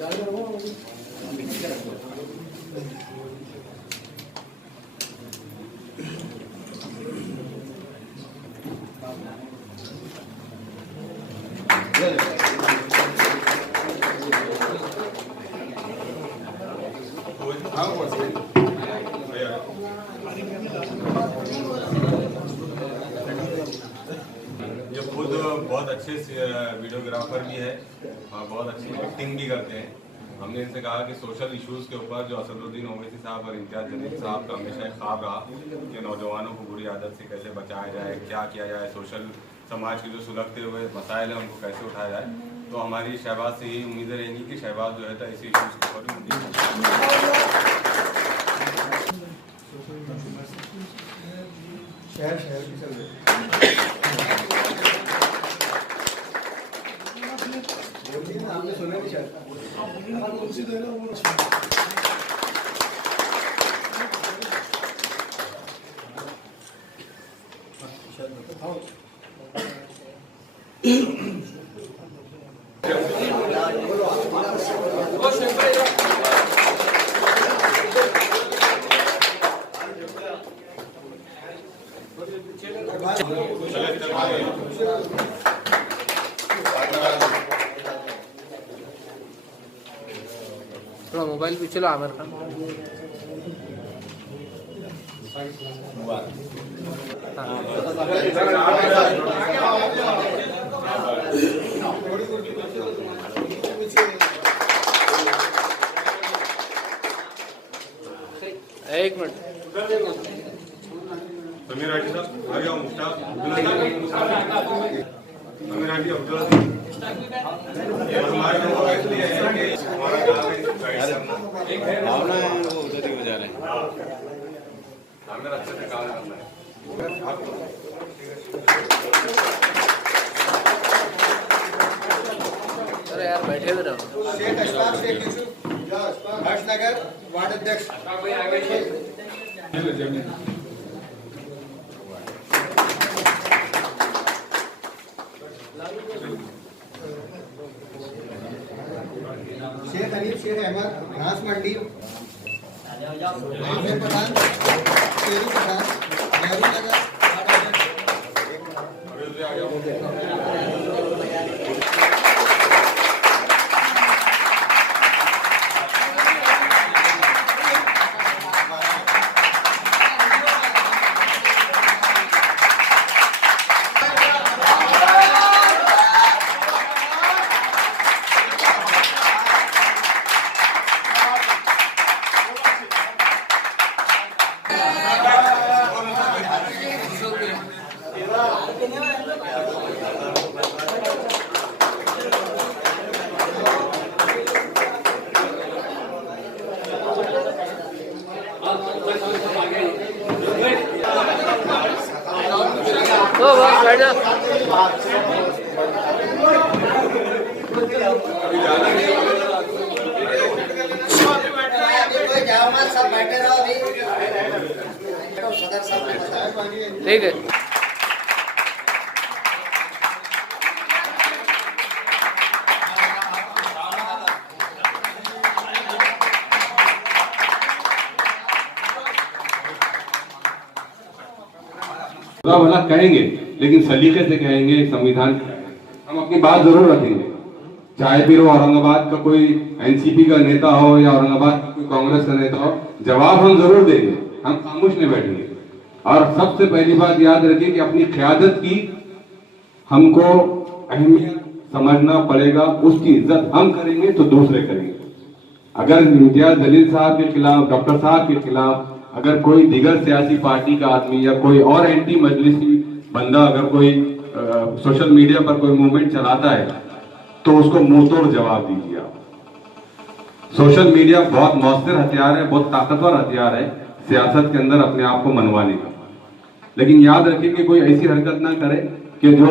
ये खुद बहुत अच्छे वीडियोग्राफर भी है और बहुत अच्छी एक्टिंग भी करते हैं। हमने इनसे कहा कि सोशल इश्यूज़ के ऊपर जो असदुद्दीन ओवैसी साहब और इम्तियाज़ जलील साहब का हमेशा एक ख्वाब रहा कि नौजवानों को बुरी आदत से कैसे बचाया जाए, क्या किया जाए, सोशल समाज के जो सुलगते हुए मसाइल हैं उनको कैसे उठाया जाए। तो हमारी शहबाज से यही उम्मीदें रहेंगी कि शहबाज जो है तो ऐसे इश्यूज़ के ऊपर शहर भी चल रहे आपने सुना नहीं शायद थोड़ा मोबाइल भी चलो आमिर खान। एक मिनट समीर आंटी साहब आ गया मुश्ताक समीर आंटी अब्दुल्ला हमारे लोग इसलिए है कि हमारा काम है भावना है वो उधर ही हो जा रहे हैं हमें अच्छे से काम करना है। अरे यार बैठे हुए रहो। शेख अशफाक शेख यूसुफ हर्षनगर वार्ड अध्यक्ष शेख अलीफ शेख अहमद घास मंडी आमिर पठान शेरू पठान नेहरू नगर तो बस बैठ जा। सब बैठे रहो अभी ठीक है। भला कहेंगे लेकिन सलीके से कहेंगे, संविधान हम अपनी बात जरूर रखेंगे, चाहे फिर वो औरंगाबाद का कोई एनसीपी का नेता हो या औरंगाबाद का कोई कांग्रेस का नेता हो, जवाब हम जरूर देंगे, हम खामोश नहीं बैठेंगे। और सबसे पहली बात याद रखिए कि अपनी क़यादत की हमको अहमियत समझना पड़ेगा, उसकी इज्जत हम करेंगे तो दूसरे करेंगे। अगर इम्तियाज जलील साहब के खिलाफ, डॉक्टर साहब के खिलाफ अगर कोई दीगर सियासी पार्टी का आदमी या कोई और एंटी मजलिसी बंदा अगर कोई सोशल मीडिया पर कोई मूवमेंट चलाता है तो उसको मुंह तोड़ जवाब दीजिए आप। सोशल मीडिया बहुत मौसर हथियार है, बहुत ताकतवर हथियार है सियासत के अंदर अपने आप को मनवाने का। लेकिन याद रखिए कि कोई ऐसी हरकत ना करे कि जो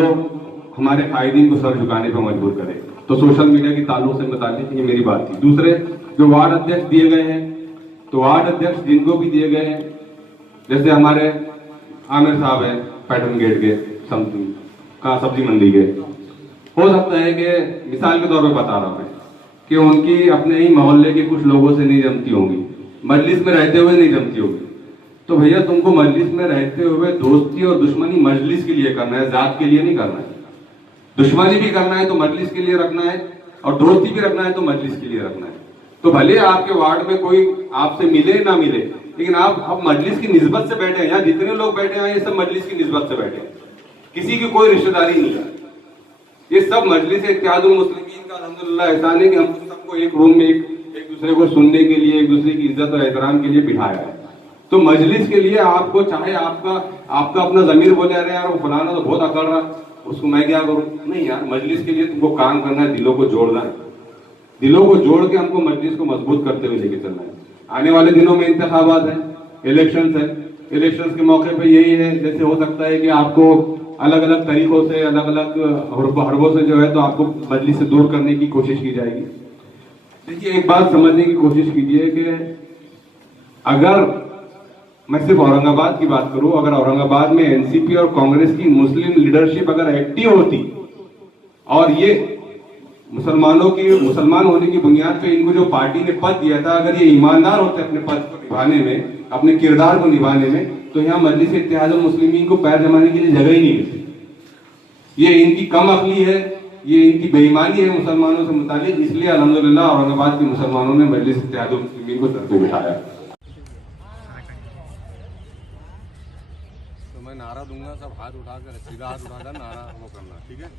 हमारे कायदीन को सर झुकाने पर मजबूर करे। तो सोशल मीडिया की ताल्लुक से मुतालिक ये मेरी बात थी। दूसरे जो वार्ड अध्यक्ष दिए गए हैं, तो वार्ड अध्यक्ष जिनको भी दिए गए हैं, जैसे हमारे आमिर साहब है पैटर्न गेट के सब्जी मंडी के, हो सकता है कि मिसाल के तौर पे बता रहा हूं मैं कि उनकी अपने ही मोहल्ले के कुछ लोगों से नहीं जमती होंगी, मजलिस में रहते हुए नहीं जमती होगी। तो भैया तुमको मजलिस में रहते हुए दोस्ती और दुश्मनी मजलिस के लिए करना है, जात के लिए नहीं करना है। दुश्मनी भी करना है तो मजलिस के लिए रखना है, और दोस्ती भी रखना है तो मजलिस के लिए रखना है। तो भले आपके वार्ड में कोई आपसे मिले ना मिले, लेकिन आप मजलिस की निस्बत से बैठे हैं। यहाँ जितने लोग बैठे हैं ये सब मजलिस की निस्बत से बैठे हैं, किसी की कोई रिश्तेदारी नहीं है। ये सब मजलिस इत्तेहादुल मुस्लिमीन का अल्हम्दुलिल्लाह एहसान है कि हम सबको एक रूम में एक दूसरे को सुनने के लिए, एक दूसरे की इज्जत और एहतराम के लिए बिठाया है। तो मजलिस के लिए आपको चाहे आपका अपना जमीर बोले अरे यार वो फलाना तो बहुत अकड़ रहा, उसको मैं क्या करूं? नहीं यार, मजलिस के लिए तुमको काम करना है, दिलों को जोड़ना है। दिलों को जोड़ के हमको मजलिस को मजबूत करते हुए लेके चलना है। आने वाले दिनों में इंतखाबात है, इलेक्शंस है। इलेक्शंस के मौके पे यही है, जैसे हो सकता है कि आपको अलग अलग तरीकों से, अलग अलग हरबों से जो है तो आपको मजलिस से दूर करने की कोशिश की जाएगी। देखिए, एक बात समझने की कोशिश कीजिए कि अगर मैं सिर्फ औरंगाबाद की बात करूं, अगर औरंगाबाद में एनसीपी और कांग्रेस की मुस्लिम लीडरशिप अगर एक्टिव होती और ये मुसलमान होने की बुनियाद पे इनको जो पार्टी ने पद दिया था, अगर ये ईमानदार होते अपने पद को निभाने में, अपने किरदार को निभाने में, तो यहाँ मजलिस इत्तेहादुल मुस्लिमीन को पैर जमाने के लिए जगह ही नहीं मिलती। ये इनकी कम अक्ली है, ये इनकी बेईमानी है मुसलमानों से मुतालिक। इसलिए अल्हम्दुलिल्लाह औरंगाबाद के मुसलमानों ने मजलिस इत्तेहादुल मुस्लिमीन को सर पे बिठाया। तो मैं नारा दूंगा, सब हाथ उठाकर, सीधा हाथ उठाकर नारा वो करना, ठीक है?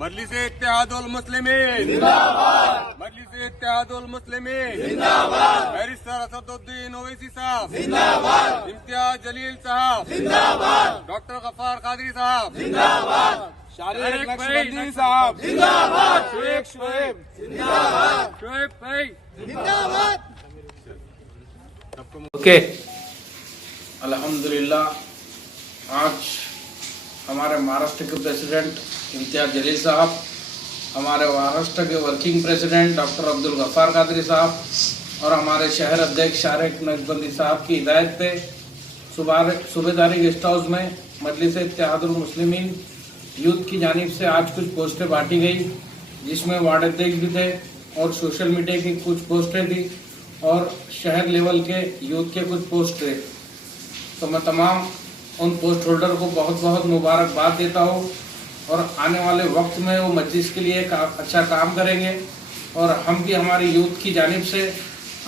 मजलिस इत्तेहादुल मुस्लिमीन जिंदाबाद, मजलिस इत्तेहादुल मुस्लिमीन जिंदाबाद, बैरिस्टर असदुद्दीन ओवैसी साहब जिंदाबाद, इम्तियाज जलील साहब जिंदाबाद, डॉक्टर गफ्फार कादरी साहब जिंदाबाद, शारिक नक्शबंदी साहब जिंदाबाद, शोएब भाई जिंदाबाद। ओके, अल्हम्दुलिल्लाह, आज हमारे महाराष्ट्र के प्रेसिडेंट इम्तियाज जलील साहब, हमारे महाराष्ट्र के working president doctor Abdul Gaffar Qadri साहब और हमारे शहर अध्यक्ष शारिक नक्शबंदी साहब की हिदायत पे सूबेदारी गेस्ट हाउस में मजलिस इत्तेहादुल मुस्लिमीन यूथ की जानिब से आज कुछ पोस्टें बांटी गई, जिसमें वार्ड अध्यक्ष भी थे और सोशल मीडिया की कुछ पोस्टें थी और शहर लेवल के यूथ के कुछ पोस्ट थे। तो मैं तमाम उन पोस्ट होल्डर को बहुत बहुत मुबारकबाद देता हूँ और आने वाले वक्त में वो मजलिस के लिए एक अच्छा काम करेंगे और हम भी हमारी यूथ की जानिब से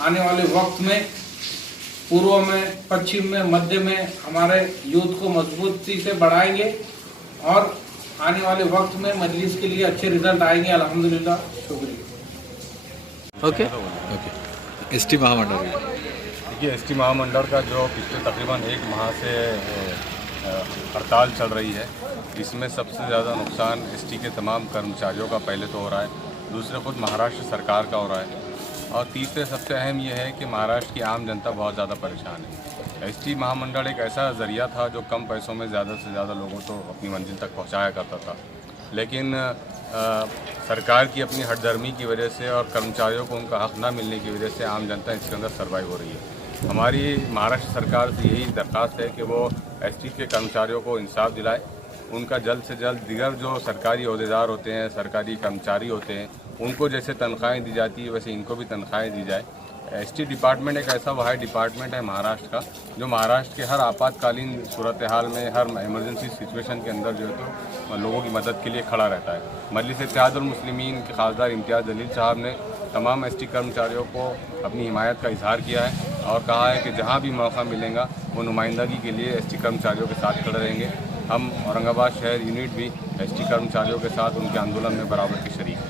आने वाले वक्त में पूर्व में, पश्चिम में, मध्य में हमारे यूथ को मजबूती से बढ़ाएंगे और आने वाले वक्त में मजलिस के लिए अच्छे रिजल्ट आएंगे अल्हम्दुलिल्लाह। शुक्रिया। Okay, ST Mahamandal. देखिए, एसटी महामंडल का जो पिछले तकरीबन 1 माह से हड़ताल चल रही है, इसमें सबसे ज़्यादा नुकसान एसटी के तमाम कर्मचारियों का पहले तो हो रहा है, दूसरे खुद महाराष्ट्र सरकार का हो रहा है और तीसरे सबसे अहम यह है कि महाराष्ट्र की आम जनता बहुत ज़्यादा परेशान है। एसटी महामंडल एक ऐसा ज़रिया था जो कम पैसों में ज़्यादा से ज़्यादा लोगों को अपनी मंजिल तक पहुंचाया करता था, लेकिन सरकार की अपनी हठधर्मी की वजह से और कर्मचारियों को उनका हक़ ना मिलने की वजह से आम जनता इसके अंदर सर्वाइव हो रही है। हमारी महाराष्ट्र सरकार से यही दरख्वास्त है कि वो एसटी के कर्मचारियों को इंसाफ दिलाए, उनका जल्द से जल्द दीगर जो सरकारी ओहदेदार होते हैं, सरकारी कर्मचारी होते हैं, उनको जैसे तनख्वाहें दी जाती है वैसे इनको भी तनख्वाहें दी जाए। एसटी डिपार्टमेंट एक ऐसा वाहिद डिपार्टमेंट है महाराष्ट्र का जो महाराष्ट्र के हर आपातकालीन सूरत हाल में, हर इमरजेंसी सिचुएशन के अंदर जो है तो लोगों की मदद के लिए खड़ा रहता है। मजलिस इत्तेहादुल मुस्लिमीन के खासदार इम्तियाज जलील साहब ने तमाम एसटी कर्मचारियों को अपनी हिमायत का इजहार किया है और कहा है कि जहाँ भी मौका मिलेगा वो नुमाइंदगी के लिए एसटी कर्मचारियों के साथ खड़े रहेंगे। हम औरंगाबाद शहर यूनिट भी एसटी कर्मचारियों के साथ उनके आंदोलन में बराबर के शरीक हैं।